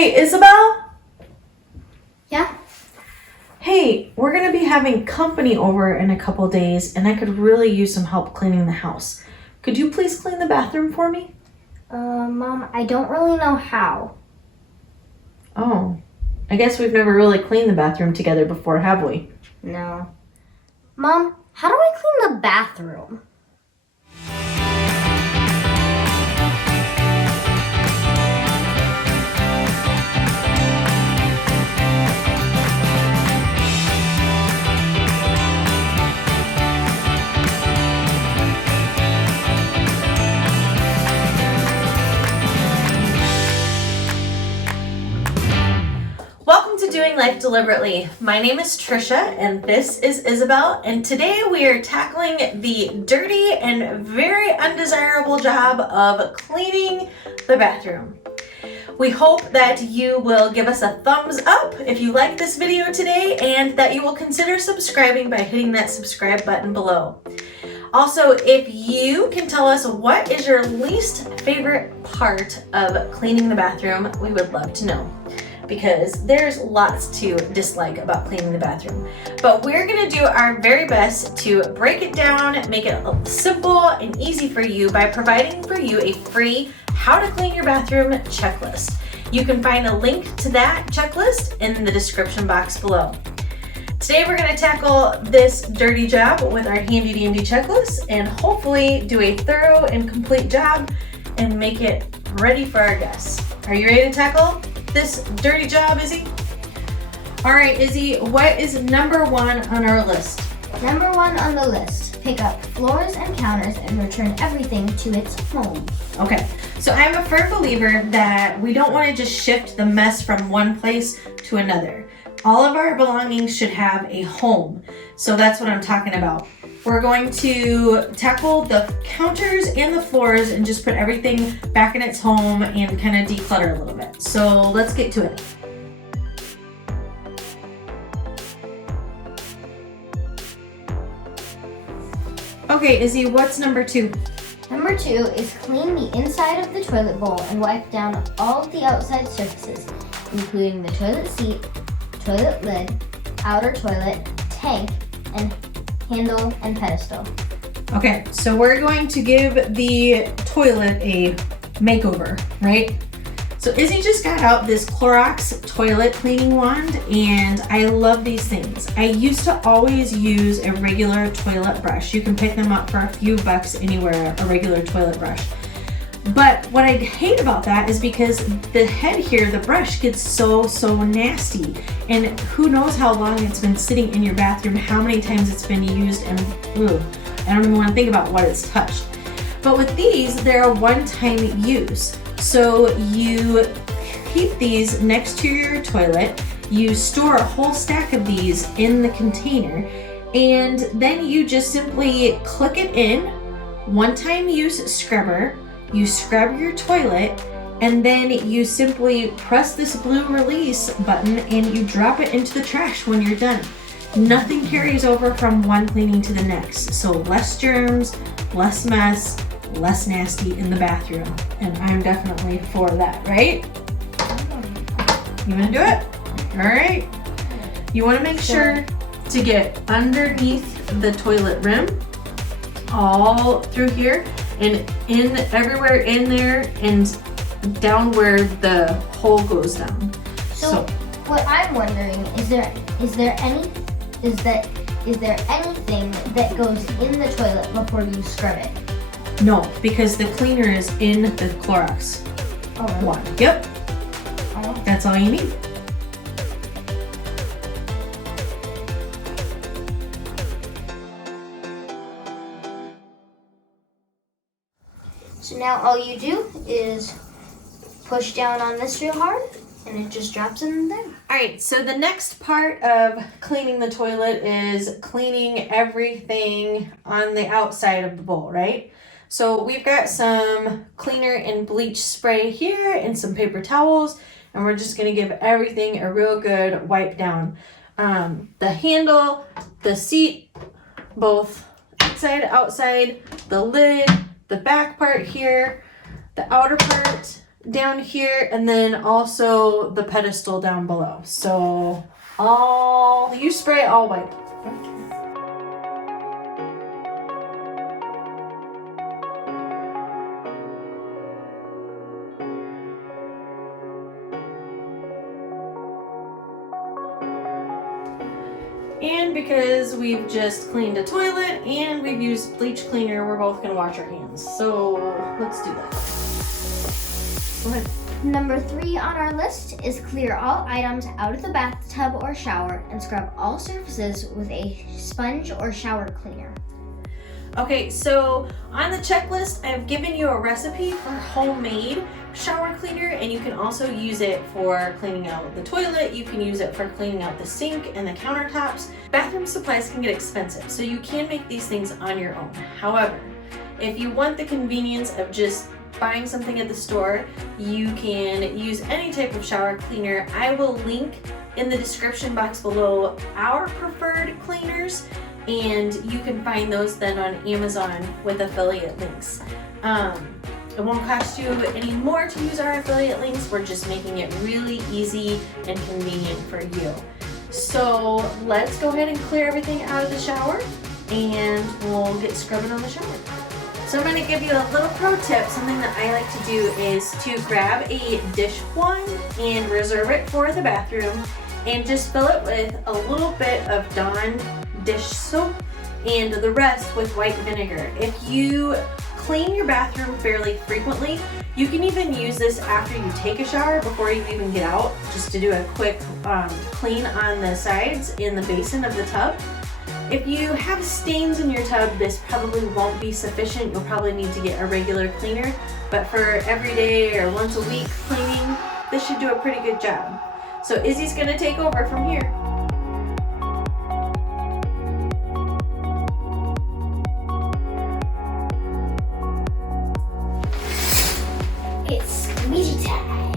Hey, Isabelle? Yeah? Hey, we're going to be having company over in a couple days, and I could really use some help cleaning the house. Could you please clean the bathroom for me? Mom, I don't really know how. Oh, I guess we've never really cleaned the bathroom together before, have we? No. Mom, how do I clean the bathroom? Welcome to Doing Life Deliberately. My name is Trisha and this is Isabelle, and today we are tackling the dirty and very undesirable job of cleaning the bathroom. We hope that you will give us a thumbs up if you like this video today, and that you will consider subscribing by hitting that subscribe button below. Also, if you can tell us what is your least favorite part of cleaning the bathroom, we would love to know, because there's lots to dislike about cleaning the bathroom. But we're gonna do our very best to break it down, make it simple and easy for you by providing for you a free how to clean your bathroom checklist. You can find a link to that checklist in the description box below. Today we're gonna tackle this dirty job with our handy dandy checklist and hopefully do a thorough and complete job and make it ready for our guests. Are you ready to tackle this dirty job, Izzy? All right, Izzy, what is number one on our list? Number one on the list, pick up floors and counters and return everything to its home. Okay, so I'm a firm believer that we don't want to just shift the mess from one place to another. All of our belongings should have a home. So that's what I'm talking about. We're going to tackle the counters and the floors and just put everything back in its home and kind of declutter a little bit. So let's get to it. Okay, Izzy, what's number two? Number two is clean the inside of the toilet bowl and wipe down all of the outside surfaces, including the toilet seat, toilet lid, outer toilet, tank, and handle and pedestal. Okay, so we're going to give the toilet a makeover, right? So Izzy just got out this Clorox toilet cleaning wand, and I love these things. I used to always use a regular toilet brush. You can pick them up for a few bucks anywhere, a regular toilet brush. But what I hate about that is because the head here, the brush, gets so nasty. And who knows how long it's been sitting in your bathroom, how many times it's been used, and I don't even want to think about what it's touched. But with these, they're a one-time use. So you keep these next to your toilet, you store a whole stack of these in the container, and then you just simply click it in, one-time use scrubber. You scrub your toilet, and then you simply press this blue release button and you drop it into the trash when you're done. Nothing carries over from one cleaning to the next. So less germs, less mess, less nasty in the bathroom. And I'm definitely for that, right? You wanna do it? All right. You wanna make sure to get underneath the toilet rim, all through here, and in everywhere in there and down where the hole goes down. So what I'm wondering is there anything that goes in the toilet before you scrub it? No, because the cleaner is in the Clorox one. Yep. Oh. That's all you need. So now all you do is push down on this real hard and it just drops in there. All right, so the next part of cleaning the toilet is cleaning everything on the outside of the bowl, right? So we've got some cleaner and bleach spray here and some paper towels, and we're just gonna give everything a real good wipe down. The handle, the seat, both inside, outside, the lid, the back part here, the outer part, down here, and then also the pedestal down below. So you spray, I'll wipe. And because we've just cleaned a toilet and we've used bleach cleaner, we're both gonna wash our hands. So let's do that. Go ahead. Number 3 on our list is clear all items out of the bathtub or shower and scrub all surfaces with a sponge or shower cleaner. Okay, so on the checklist, I've given you a recipe for homemade shower cleaner, and you can also use it for cleaning out the toilet. You can use it for cleaning out the sink and the countertops. Bathroom supplies can get expensive, so you can make these things on your own. However, if you want the convenience of just buying something at the store, you can use any type of shower cleaner. I will link in the description box below our preferred cleaners, and you can find those then on Amazon with affiliate links. It won't cost you any more to use our affiliate links. We're just making it really easy and convenient for you. So let's go ahead and clear everything out of the shower, and we'll get scrubbing on the shower. So I'm going to give you a little pro tip. Something that I like to do is to grab a dish wand and reserve it for the bathroom, and just fill it with a little bit of Dawn dish soap and the rest with white vinegar. If you clean your bathroom fairly frequently, you can even use this after you take a shower before you even get out, just to do a quick clean on the sides in the basin of the tub. If you have stains in your tub, this probably won't be sufficient. You'll probably need to get a regular cleaner, but for every day or once a week cleaning, this should do a pretty good job. So Izzy's gonna take over from here. It's squeaky time.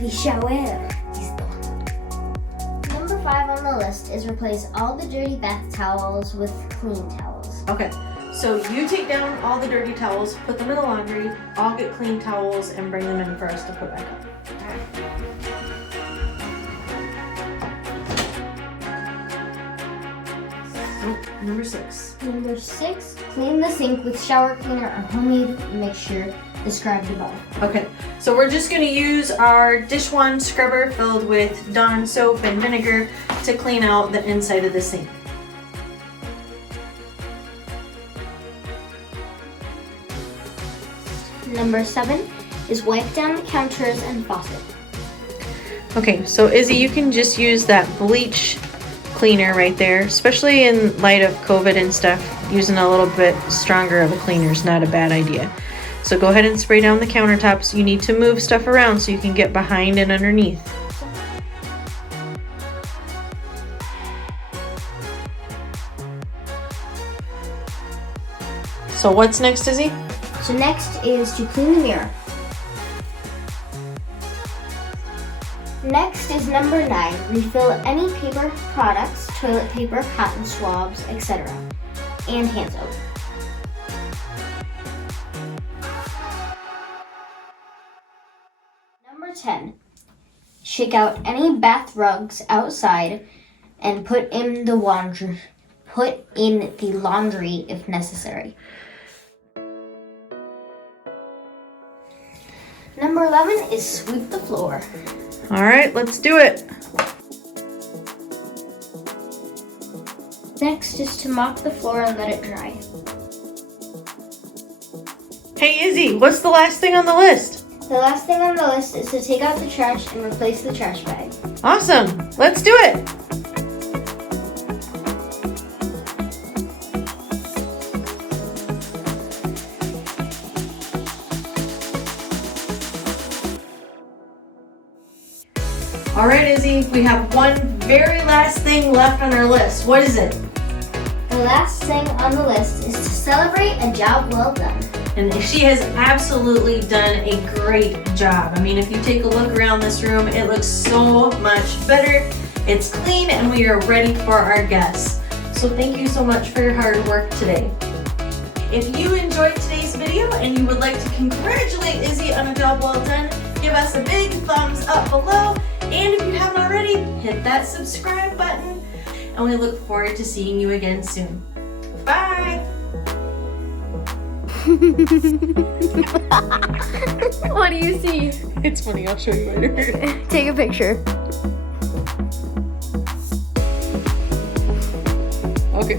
The shower is done. Number 5 on the list is replace all the dirty bath towels with clean towels. Okay, so you take down all the dirty towels, put them in the laundry, I'll get clean towels and bring them in for us to put back up. Number 6. Number 6, clean the sink with shower cleaner or homemade mixture described above. Okay, so we're just going to use our dish wand scrubber filled with Dawn soap and vinegar to clean out the inside of the sink. Number 7 is wipe down the counters and faucet. Okay, so Izzy, you can just use that bleach cleaner right there, especially in light of COVID and stuff. Using a little bit stronger of a cleaner is not a bad idea. So go ahead and spray down the countertops. You need to move stuff around so you can get behind and underneath. So what's next, Izzy? So next is to clean the mirror. Next is number 9, refill any paper products, toilet paper, cotton swabs, etc. and hand soap. Number 10, shake out any bath rugs outside and put in the laundry if necessary. Number 11 is sweep the floor. All right, let's do it. Next is to mop the floor and let it dry. Hey Izzy, what's the last thing on the list? The last thing on the list is to take out the trash and replace the trash bag. Awesome, let's do it. All right, Izzy, we have one very last thing left on our list. What is it? The last thing on the list is to celebrate a job well done. And she has absolutely done a great job. I mean, if you take a look around this room, it looks so much better. It's clean and we are ready for our guests. So thank you so much for your hard work today. If you enjoyed today's video and you would like to congratulate Izzy on a job well done, give us a big thumbs up below. And if you haven't already, hit that subscribe button. And we look forward to seeing you again soon. Bye! What do you see? It's funny, I'll show you later. Take a picture. Okay.